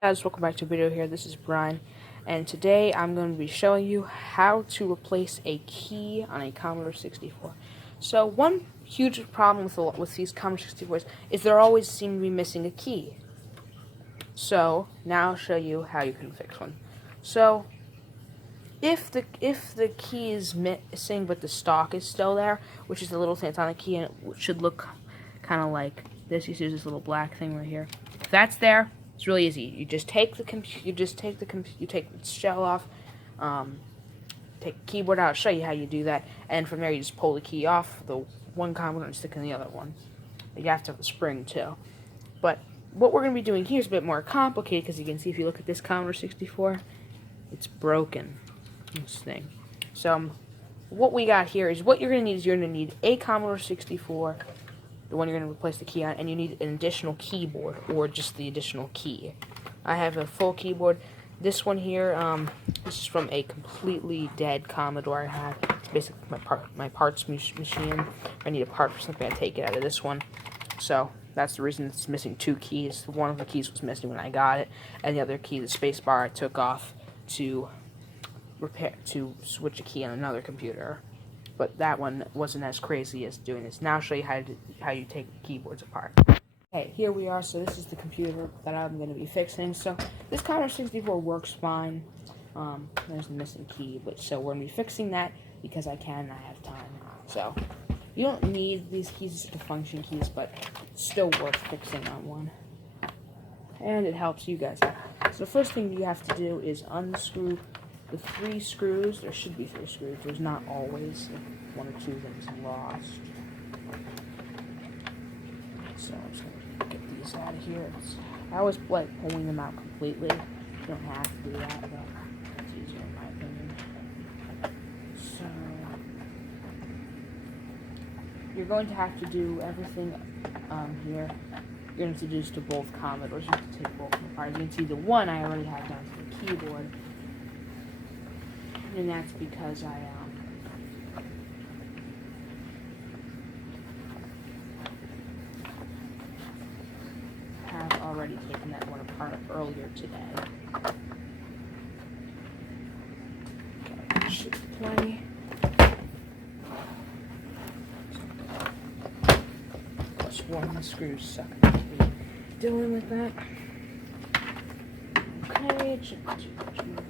Guys, welcome back to a video here. This is Brian, and today I'm going to be showing you how to replace a key on a Commodore 64. So one huge problem with these Commodore 64s is there always seem to be missing a key. So now I'll show you how you can fix one. So if the key is missing but the stalk is still there, which is the little thing that's on the key, and it should look kind of like this. You see this little black thing right here. If that's there, it's really easy. You just take the shell off, take the keyboard out. I'll show you how you do that, and from there you just pull the key off the one component and stick in the other one. You have to have the spring too. But what we're going to be doing here is a bit more complicated because you can see if you look at this Commodore 64, it's broken. This thing. So what we got here is what you're going to need is you're going to need a Commodore 64. The one you're going to replace the key on, and you need an additional keyboard, or just the additional key. I have a full keyboard. This one here, this is from a completely dead Commodore I had. It's basically my parts machine. If I need a part for something, I take it out of this one. So that's the reason it's missing two keys. One of the keys was missing when I got it, and the other key, the space bar, I took off to switch a key on another computer. But that one wasn't as crazy as doing this. Now I'll show you how you take the keyboards apart. Okay, here we are. So this is the computer that I'm going to be fixing. So this Commodore 64 works fine. There's the missing key, but so we're going to be fixing that because I can and I have time. So you don't need these keys to function keys, but it's still worth fixing on one. And it helps you guys out. So the first thing you have to do is unscrew the 3 screws. There should be 3 screws. There's not always. One or two of them is lost. So I'm just going to get these out of here. I always like pulling them out completely. You don't have to do that, but it's easier in my opinion. So you're going to have to do everything here. You're going to do this to both Commodores. You have to take both of them apart. As you can see, the one I already have down to the keyboard. And that's because I have already taken that one apart earlier today. Okay, should be plenty. Just one of the screws suck. Dealing with that. Okay, it shouldn't be too much more.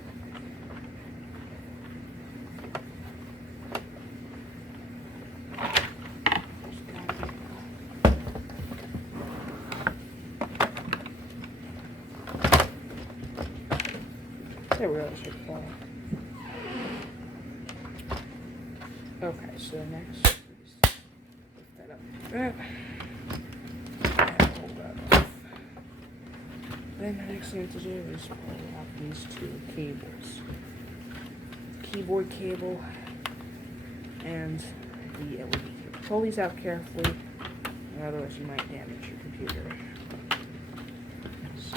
They really should fall. Okay, so next, lift that up like that. And pull that off. Then the next thing to do is pull out these 2 cables. Keyboard cable and the LED cable. Pull these out carefully, otherwise you might damage your computer. So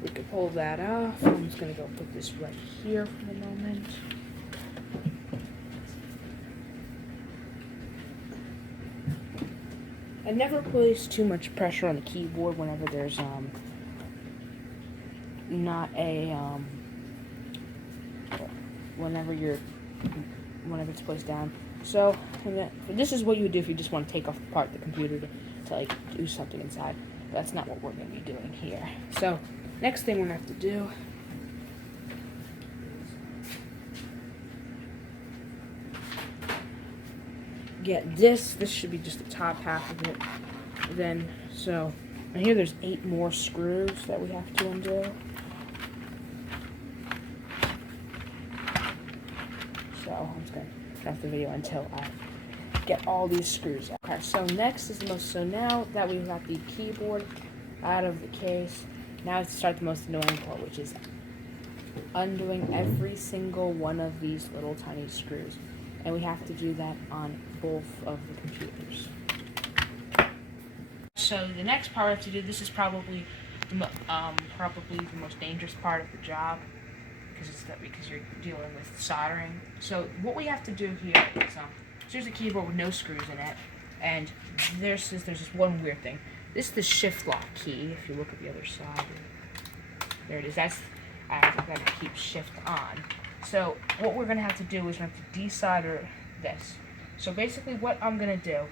we can pull that off. I'm just going to go put this right here for the moment. I never place too much pressure on the keyboard whenever there's not a whenever it's placed down. So this is what you would do if you just want to take apart the computer to like do something inside. That's not what we're going to be doing here. So next thing we're going to have to do is get this. This should be just the top half of it. Then, so, and here there's 8 more screws that we have to undo. So I'm just going to cut the video until I get all these screws out. Okay, so next is so now that we've got the keyboard out of the case, now let's start the most annoying part, which is undoing every single one of these little tiny screws. And we have to do that on both of the computers. So the next part we have to do, this is probably the most dangerous part of the job, because you're dealing with soldering. So what we have to do here is, here's a keyboard with no screws in it, and there's this one weird thing. This is the shift lock key, if you look at the other side. There it is. That's I think that keeps shift on. So what we're gonna have to do is we have to desolder this. So basically, what I'm gonna do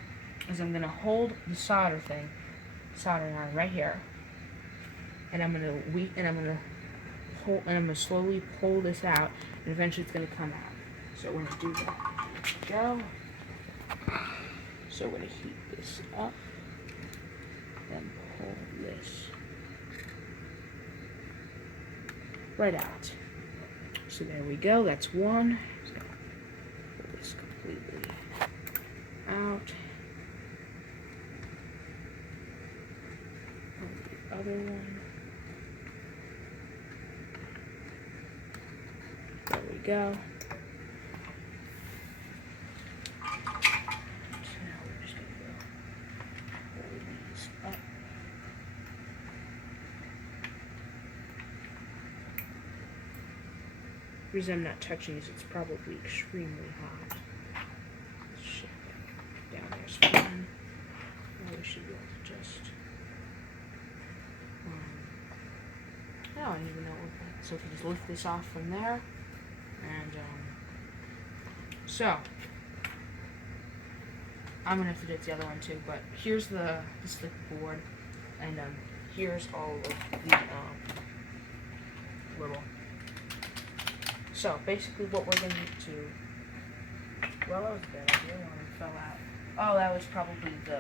is I'm gonna hold the soldering iron right here, and I'm gonna slowly pull this out, and eventually it's gonna come out. So we're gonna do that. Go. So we're gonna heat this up, and pull this right out. So there we go. That's one. So pull this completely out. Pull the other one. There we go. So now we're just gonna go pull these up. The reason I'm not touching is it's probably extremely hot. Shit. Down there's fine. Now we should be able to just I don't even know what that. So we can just lift this off from there. And so I'm gonna have to do it to the other one too, but here's this is the board, and here's all of the little. So basically, what we're gonna need to. Well, that was a bad idea. One of them fell out. Oh, that was probably one of the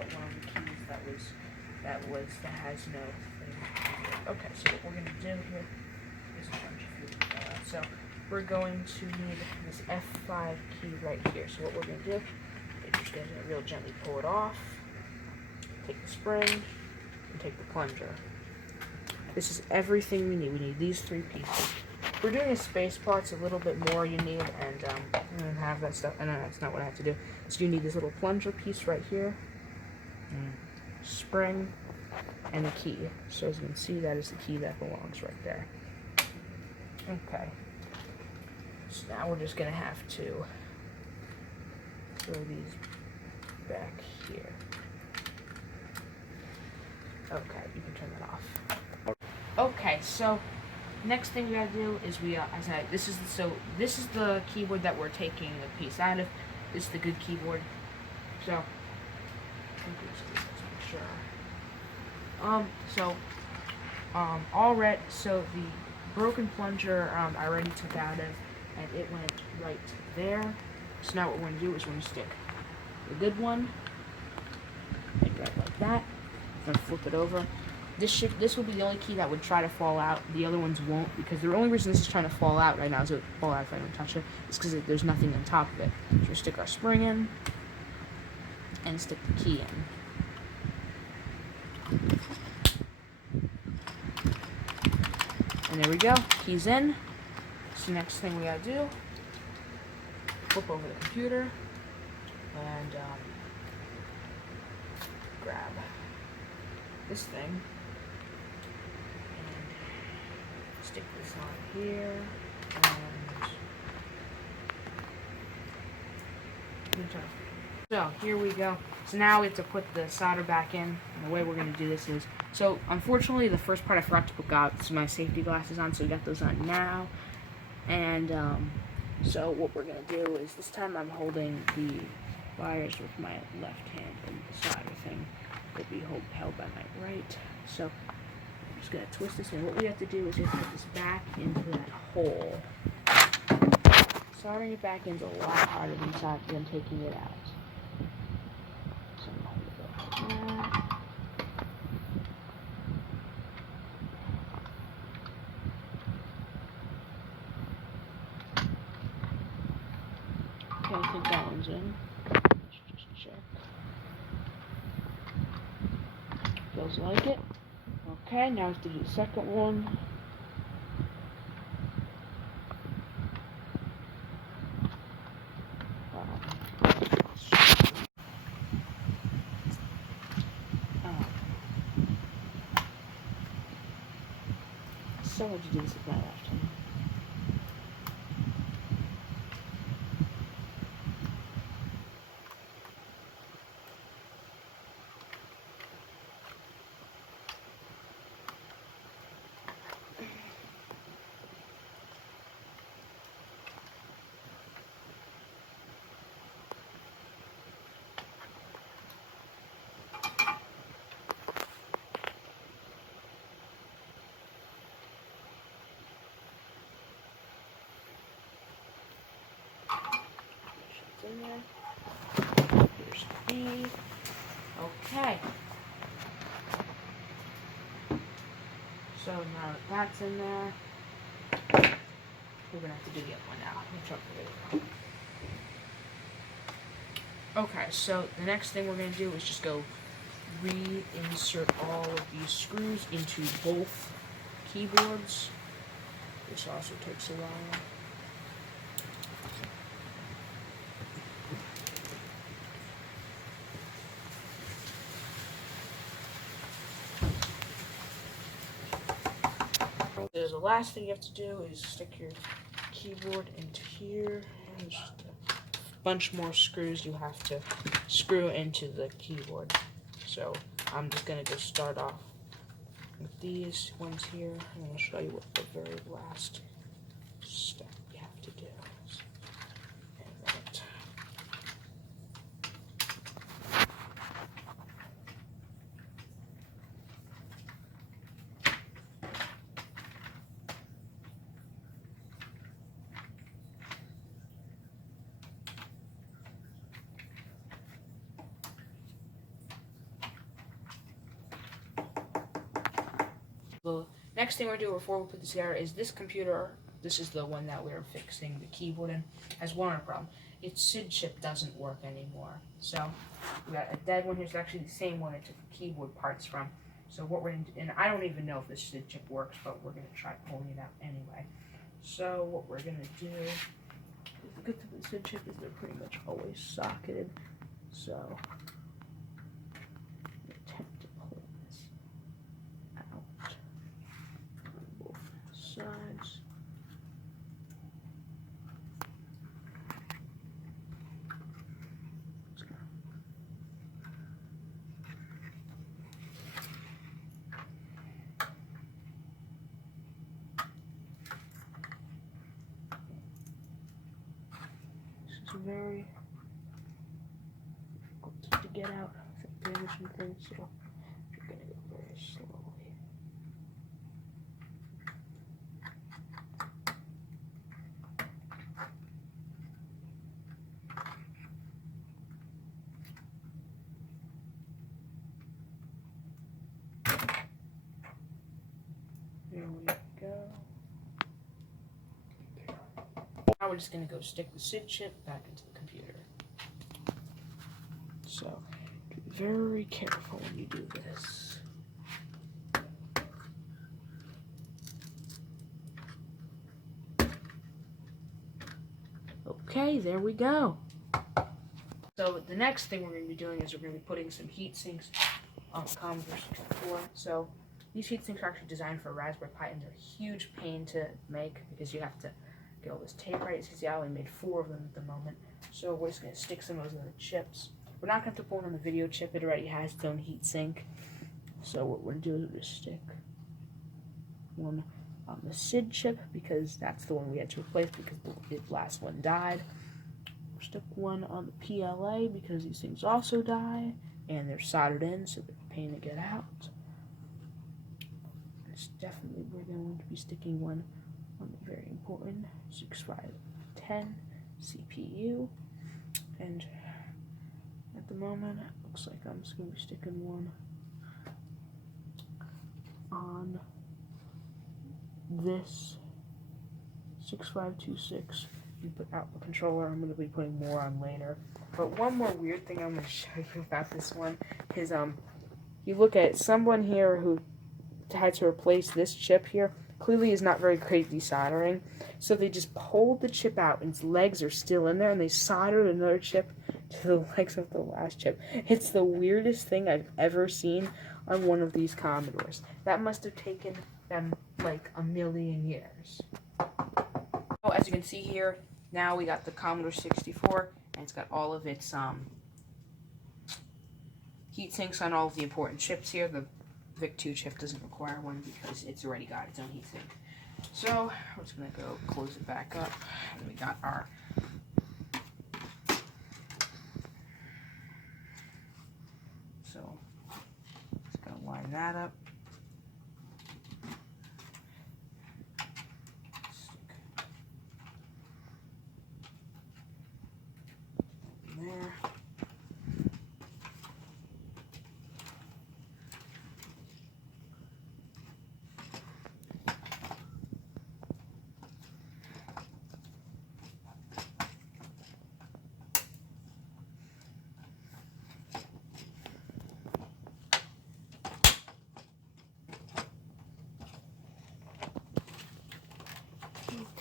keys that has no thing. Okay, so what we're gonna do here is a bunch of so we're going to need this F5 key right here. So what we're going to do is just going to real gently pull it off, take the spring, and take the plunger. This is everything we need. We need these three pieces. If we're doing a space part, it's a little bit more you need, and I don't have that stuff. No, that's not what I have to do. So you need this little plunger piece right here, spring, and the key. So as you can see, that is the key that belongs right there. Okay. So now we're just going to have to throw these back here. Okay, you can turn that off. Okay, so next thing we gotta do is this is the keyboard that we're taking the piece out of. This is the good keyboard. So so the broken plunger I already took out of, and it went right there. So now what we're going to do is we're going to stick the good one right like that. I'm going to flip it over. This will be the only key that would try to fall out. The other ones won't, because the only reason this is trying to fall out right now is it would fall out if I don't touch it. It's because there's nothing on top of it. So we stick our spring in and stick the key in. And there we go, key's in. So next thing we gotta do, flip over the computer and grab this thing and stick this on here and so here we go. So now we have to put the solder back in, and the way we're going to do this is, so unfortunately the first part I forgot to put my safety glasses on, so we got those on now. And so what we're going to do is, this time I'm holding the wires with my left hand, and the solder thing will be held by my right. So I'm just going to twist this in. What we have to do is we have to put this back into that hole. Soldering it back in is a lot harder than taking it out. So I'm going to go like that. Okay, I think that one's in. Let's just check. Feels like it. Okay, now we have to do the second one. So hard to do this with my left hand. key. Okay. So now that that's in there, we're gonna have to do the other one now. Okay, so the next thing we're gonna do is just go reinsert all of these screws into both keyboards. This also takes a while. The last thing you have to do is stick your keyboard into here. And just a bunch more screws you have to screw into the keyboard. So I'm just going to just start off with these ones here, and I'll show you what the very last step you have to do. The next thing we're doing before we put this together is this computer. This is the one that we're fixing the keyboard in. Has one problem. Its SID chip doesn't work anymore. So we got a dead one here. It's actually the same one I took the keyboard parts from. So what we're going to do, and I don't even know if this SID chip works, but we're going to try pulling it out anyway. So what we're going to do, the good thing with the SID chip is they're pretty much always socketed. So attempt to pull this out on both sides. This is very difficult to get out with damaging things, so you're going to go very slowly. There we go. Now we're just going to go stick the SID chip back into the computer. So be very careful when you do this. Okay, there we go. So the next thing we're going to be doing is we're going to be putting some heat sinks on Commodore 64. So these heat sinks are actually designed for a Raspberry Pi, and they're a huge pain to make because you have to get all this tape right. See, I only made 4 of them at the moment. So we're just going to stick some of those in the chips. We're not going to put one on the video chip. It already has its own heat sink. So what we're going to do is we're just stick one on the SID chip because that's the one we had to replace because the last one died. We'll stick one on the PLA because these things also die and they're soldered in, so they're a pain to get out. It's definitely we're going to be sticking one on the very important 6510 CPU, and at the moment it looks like I'm just going to be sticking one on this 6526 input output controller. I'm going to be putting more on later. But one more weird thing I'm going to show you about this one is you look at someone here who had to replace this chip here. Clearly is not very great desoldering, so they just pulled the chip out and its legs are still in there, and they soldered another chip to the legs of the last chip. It's the weirdest thing I've ever seen on one of these Commodores. That must have taken them like a million years. Oh, as you can see here, now we got the Commodore 64, and it's got all of its heat sinks on all of the important chips here. The VIC-2 chip doesn't require one because it's already got its own heatsink. So we're just going to go close it back up, and we got our just going to line that up. Stick there.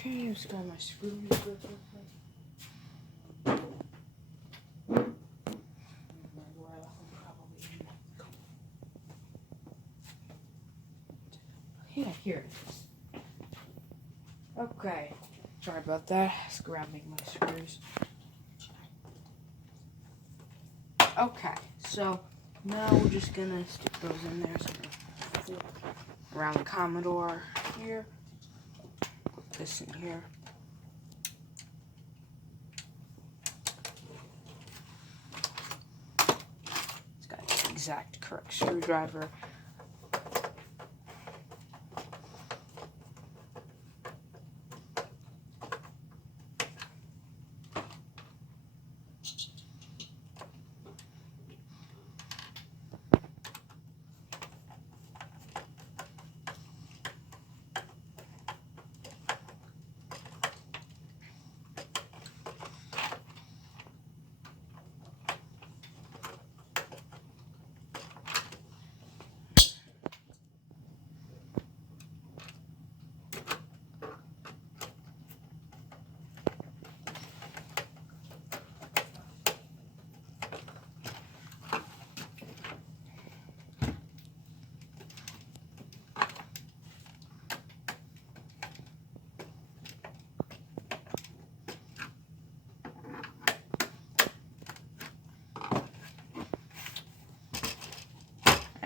Okay, just got my screws real quickly. Yeah, here it is. Okay, sorry about that. Just grabbing my screws. Okay, so now we're just gonna stick those in there. So flip around the Commodore here. Put this in here. It's got the exact correct screwdriver.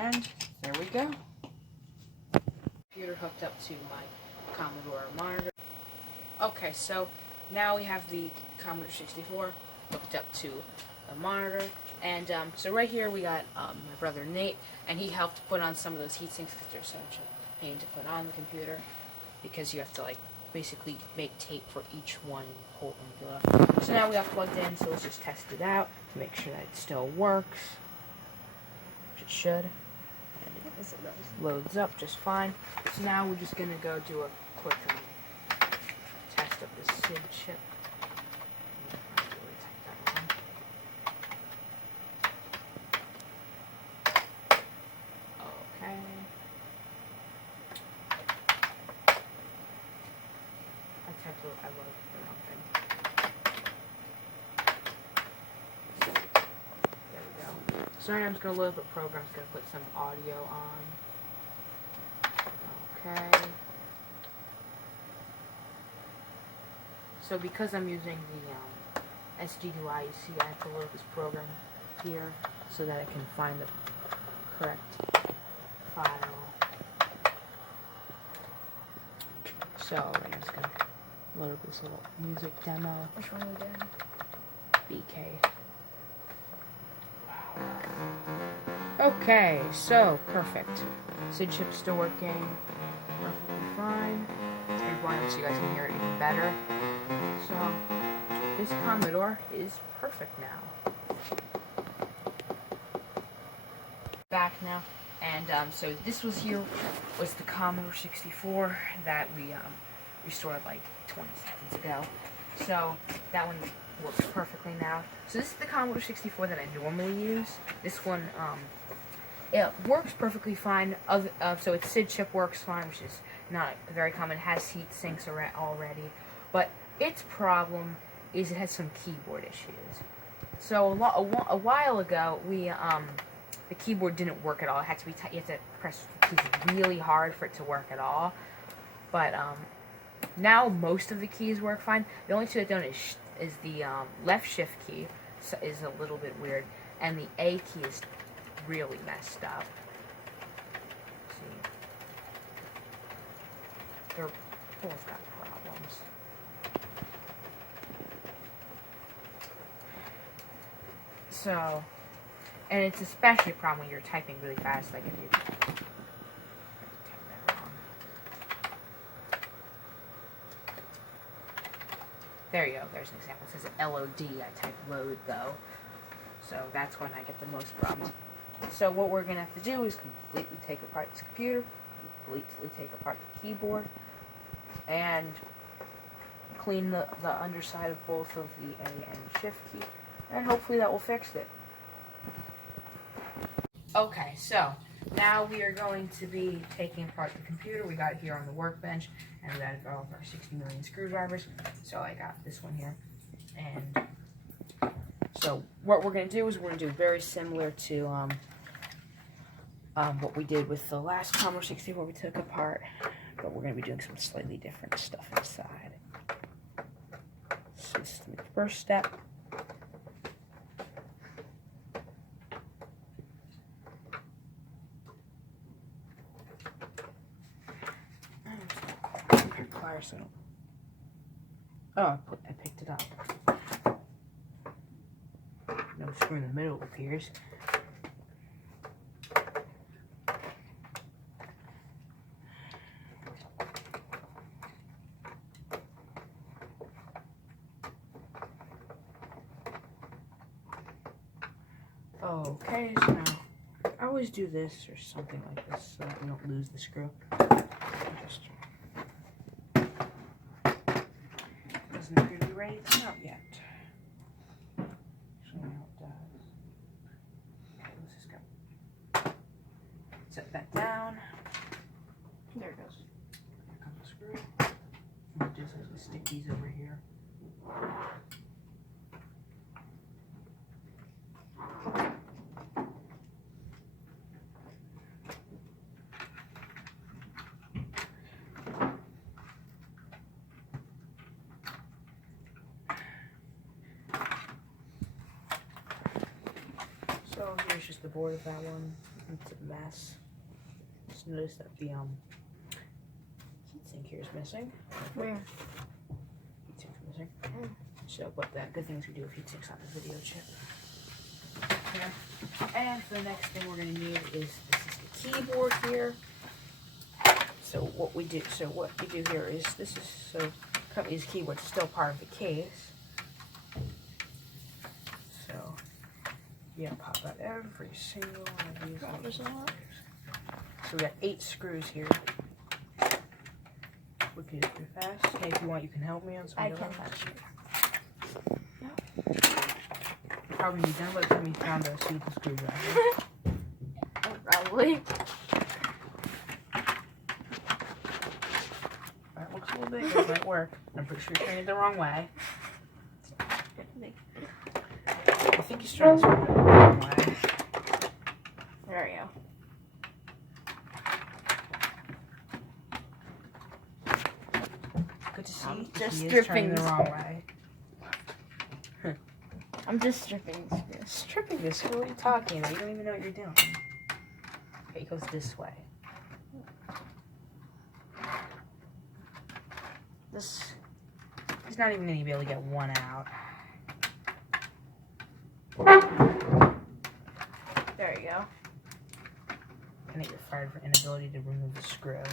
And there we go. Computer hooked up to my Commodore monitor. Okay, so now we have the Commodore 64 hooked up to the monitor. And so right here we got my brother Nate, and he helped put on some of those heat sinks because they're such a pain to put on the computer, because you have to like basically make tape for each one and pull them through. So now we got plugged in, so let's just test it out to make sure that it still works, which it should. It loads up just fine. So now we're just gonna go do a quick test of the SID chip. Okay. I wrote the wrong thing. There we go. So now I'm just gonna load up a program. I'm just gonna put some audio on. Okay. So because I'm using the SID, I have to load this program here so that I can find the correct file. So I'm just gonna load up this little music demo. Which one are we doing? BK. Okay, so perfect. SID chip's still working perfectly fine. And so you guys can hear it even better. So this Commodore is perfect now. Back now, and so this was the Commodore 64 that we restored like 20 seconds ago. So that one works perfectly now. So this is the Commodore 64 that I normally use. This one, it works perfectly fine. So its SID chip works fine, which is not very common. It has heat sinks already, but its problem is it has some keyboard issues. So a while ago, the keyboard didn't work at all. It had to be you have to press the keys really hard for it to work at all. But now most of the keys work fine. The only two that don't is the left shift key is a little bit weird, and the A key is really messed up. Let's see, they're both got problems. So, and it's especially a problem when you're typing really fast, like if you type that wrong. There you go, there's an example. It says LOD, I type load though. So that's when I get the most problems. So what we're gonna have to do is completely take apart this computer, completely take apart the keyboard, and clean the underside of both of the A and shift key, and hopefully that will fix it. Okay, so now we are going to be taking apart the computer. We got it here on the workbench, and we added all of our 60 million screwdrivers. So I got this one here. And so what we're going to do is we're going to do very similar to what we did with the last Commodore 64 we took apart. But we're going to be doing some slightly different stuff inside. So this is the first step. Oh, I picked it up. No screw in the middle, it appears. Okay, so now I always do this or something like this so that we don't lose the screw. Just doesn't appear to be ready to come out yet. Show me how it does. Okay, let's just go. Set that down. There it goes. Here comes the screw. I'm just going to stick these over here. So here's just the board of that one. It's a mess. Just notice that the heatsink here is missing. Where? Heatsink's missing. So, but the good thing is we do have heatsink's on the video chip. Okay. And for the next thing we're going to need is this is the keyboard here. So what we do here is this is so company's keyboard is still part of the case. So yeah, pop out every single one of these. So we got 8 screws here. We can do it pretty fast. Hey, if you want, you can help me on some. I can touch it. Probably be done by the time we found a suitable screwdriver. Probably. That looks a little big, but it might work. I'm pretty sure you're turning it the wrong way. I think he's trying to screw it the wrong way. There we go. Good to see. I'm just he is stripping turning the this wrong way. I'm just stripping the screw. Stripping this screw? What are you talking about? You don't even know what you're doing. Okay, it goes this way. He's not even going to be able to get one out. There you go. And get fired for inability to remove the screw.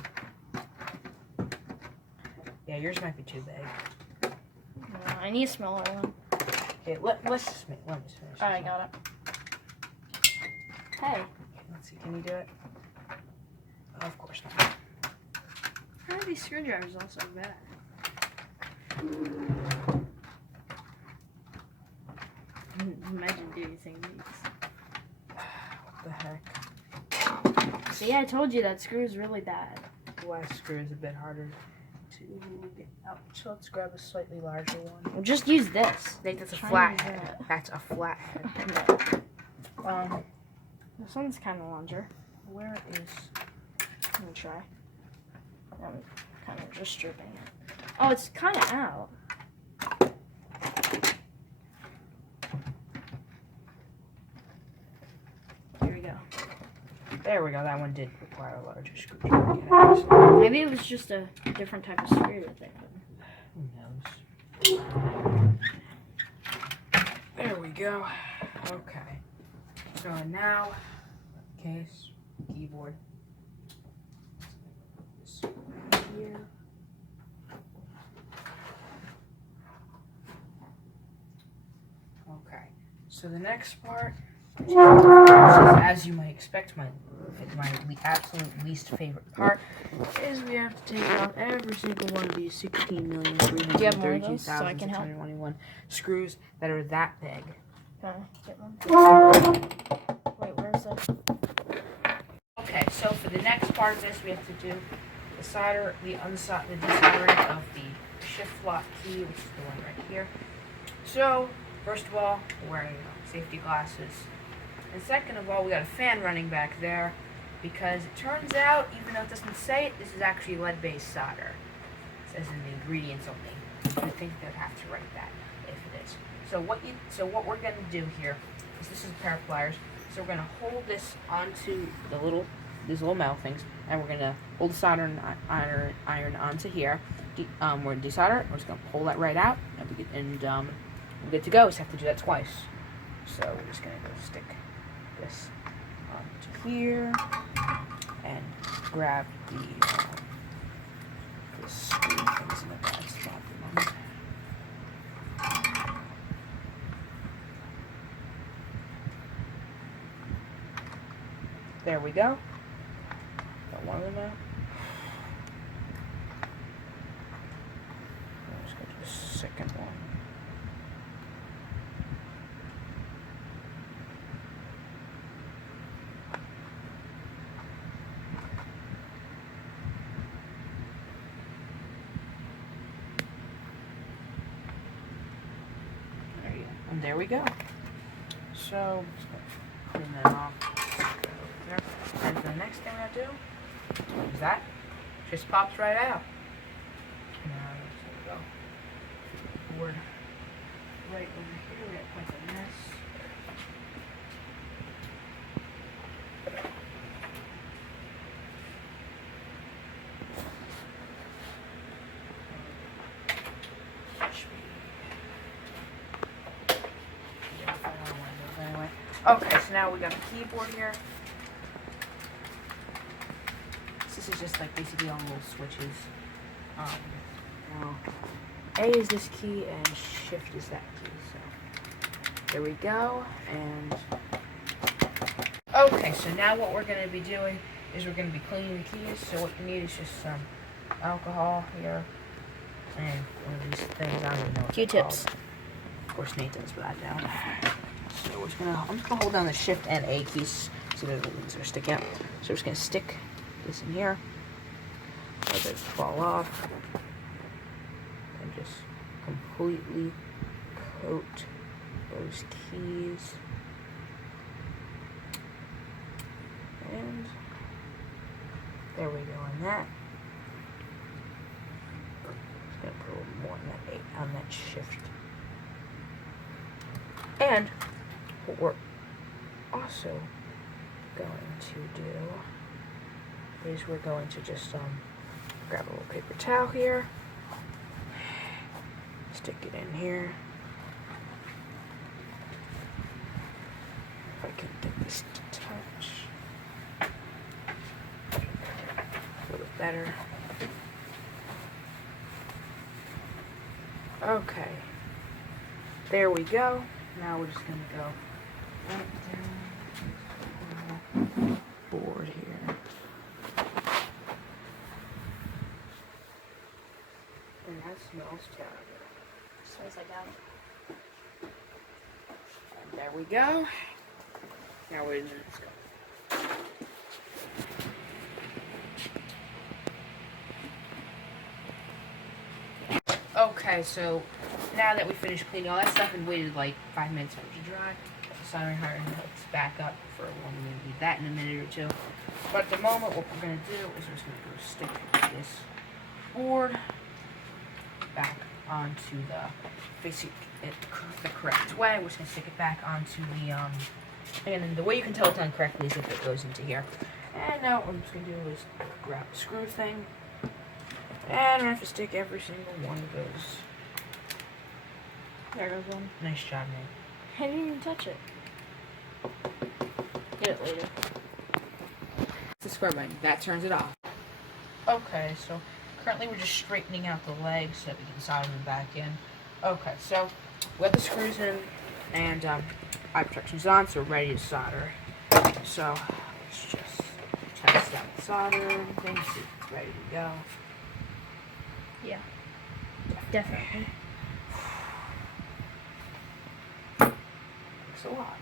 Yeah, yours might be too big. No, I need a smaller one. Okay, let me finish. I got it. Hey. Let's see, can you do it? Oh, of course not. How are these screwdrivers all so bad? Imagine doing things. What the heck? See, I told you that screw is really bad. The last screw is a bit harder to get out. So let's grab a slightly larger one. Well, just use this. That's a flat head. That's a flat head. This one's kind of larger. Where is... Let me try. I'm kind of just stripping it. Oh, it's kind of out. Here we go. There we go. That one did require a larger screwdriver. Maybe it was just a different type of screw that they put. Who knows? There we go. Okay. So now, case, keyboard. This here. Okay. So the next part, as you might expect, my absolute least favorite part is we have to take out every single one of these 16,332,621 screws that are that big. Can I get one? Wait, where is it? Okay, so for the next part of this, we have to do the desoldering of the shift lock key, which is the one right here. So, first of all, we're wearing safety glasses. And second of all, we got a fan running back there because it turns out, even though it doesn't say it, this is actually lead-based solder. It says in the ingredients only. I think they'd have to write that if it is. So what we're going to do here is this is a pair of pliers. So we're going to hold this onto these little metal things, and we're going to hold the soldering iron onto here. We're going to desolder it. We're just going to pull that right out, and we're good to go. We just have to do that twice. So we're just going to go stick this onto here and grab the screw things in the bad spot at the moment. There we go. Got one of them out. I'm just going to do the second one. And there we go. So, just going to clean that off. There. And the next thing I do is that just pops right out. Now let's go board right over here. We got points on this. Anyway. Okay, so now we got a keyboard here. This is just like basically all little switches. Now A is this key and shift is that key. So there we go. And okay, so now what we're going to be doing is we're going to be cleaning the keys. So what you need is just some alcohol here and one of these things. I don't even know what they're Q-tips. called. Of course, Nate does that now. So we're just I'm just gonna hold down the shift and A keys so that things are sticking out. So we're just gonna stick this in here, let it fall off, and just completely coat those keys. And there we go on that. Just gonna put a little more on that A, on that shift. And what we're also going to do is we're going to just grab a little paper towel here, stick it in here. If I can get this to touch a little bit better. Okay, there we go. Now we're just going to go right down the board here. And that smells terrible. Smells like out. And there we go. Now we're just go. Okay, so now that we finished cleaning all that stuff and waited like 5 minutes for it to dry, the soldering iron hooks back up for when we need that in a minute or two. But at the moment, what we're going to do is we're just going to go stick this board back onto the correct way. We're just going to stick it back onto the, and then the way you can tell it's done correctly is if it goes into here. And now what I'm just going to do is grab the screw thing. And I have to stick every single one of those. There goes one. Nice job, man. I didn't even touch it. Get it later. The square button. That turns it off. Okay, so currently we're just straightening out the legs so that we can solder them back in. Okay, so we have the screws in and eye protection's on, so we're ready to solder. So let's just test out the solder and things, see if it's ready to go. Yeah. Definitely. Thanks a lot.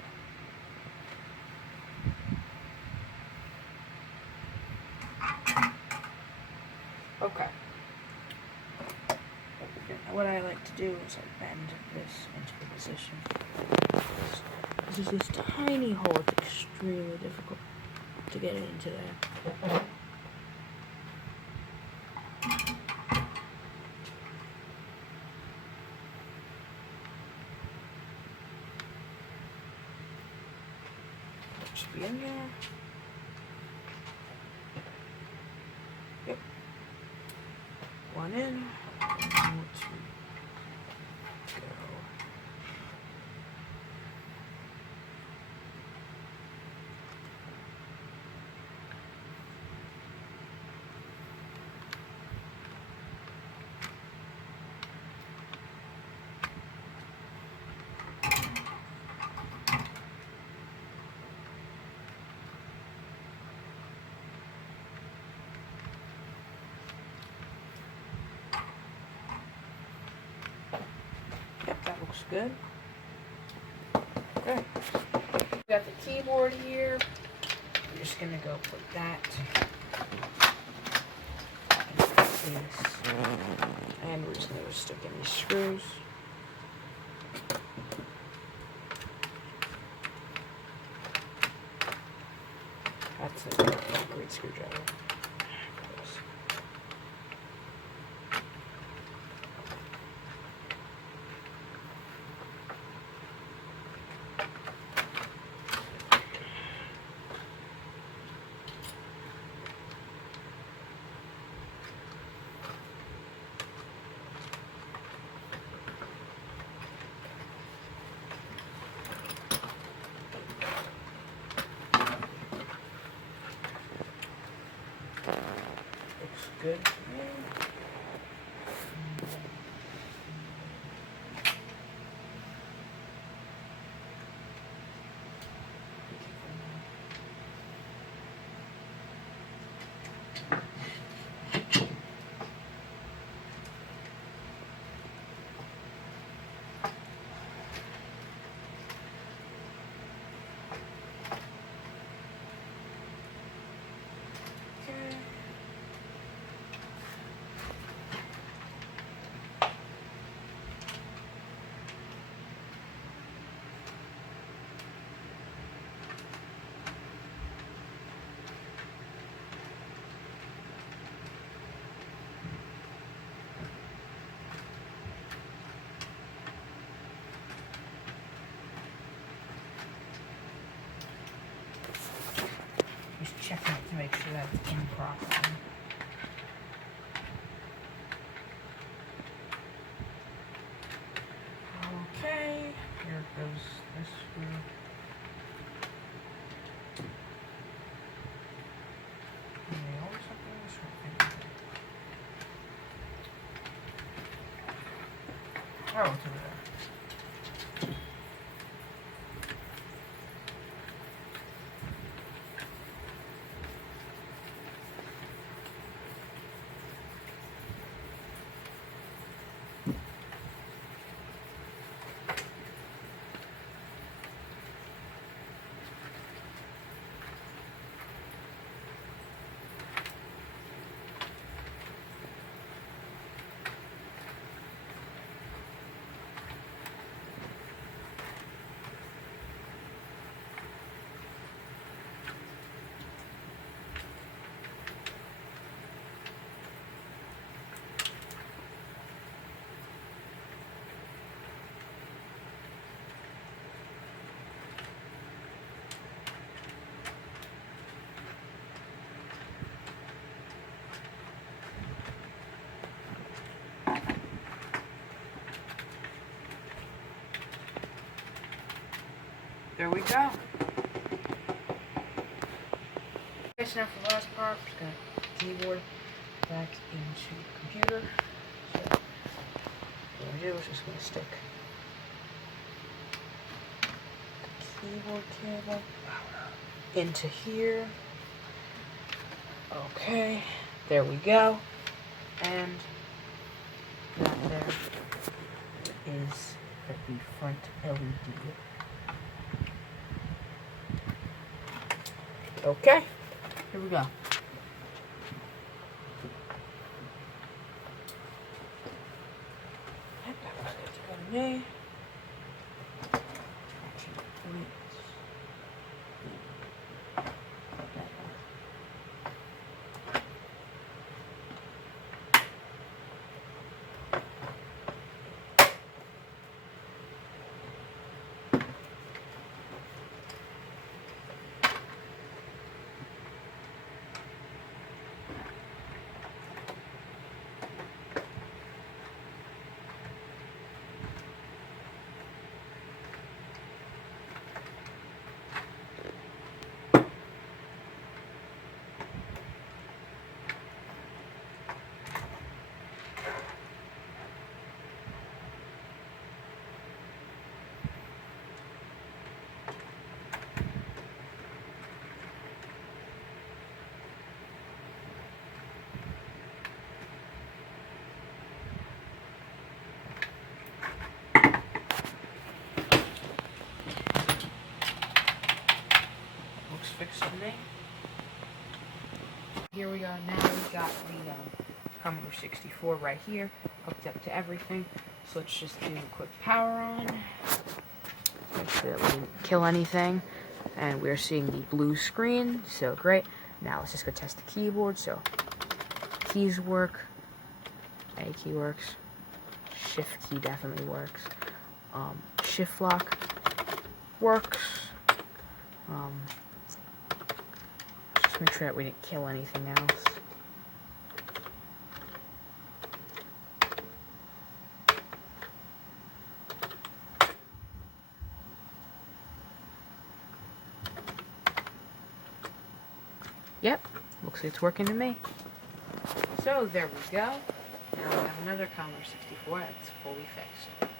what I like to do is like bend this into the position. This is this tiny hole. It's extremely difficult to get it into there. Just be in there. Yep. One in. And 2. Go. Yep, that looks good. Okay. We got the keyboard here. We're just gonna go put that into this. And we're just gonna stick in these screws. That's a great screwdriver. Looks good to me. Just checking it to make sure that's in properly. Okay, here goes this screw. Nail or something? Oh, it's over there. There we go. Okay, so now for the last part, we're just going to put the keyboard back into the computer. So what we do is just going to stick the keyboard cable into here. Okay, there we go. And that there is the front LED. Okay, here we go. me. Action points. Looks fixed to me. Here we go. Now we got the Commodore 64 right here, hooked up to everything. So let's just do a quick power on. Make sure that we didn't kill anything. And we're seeing the blue screen, so great. Now let's just go test the keyboard. So keys work. A key works. Shift key definitely works. Shift lock works. Just make sure that we didn't kill anything else. Yep, looks like it's working to me. So there we go. Now we have another Commodore 64 that's fully fixed.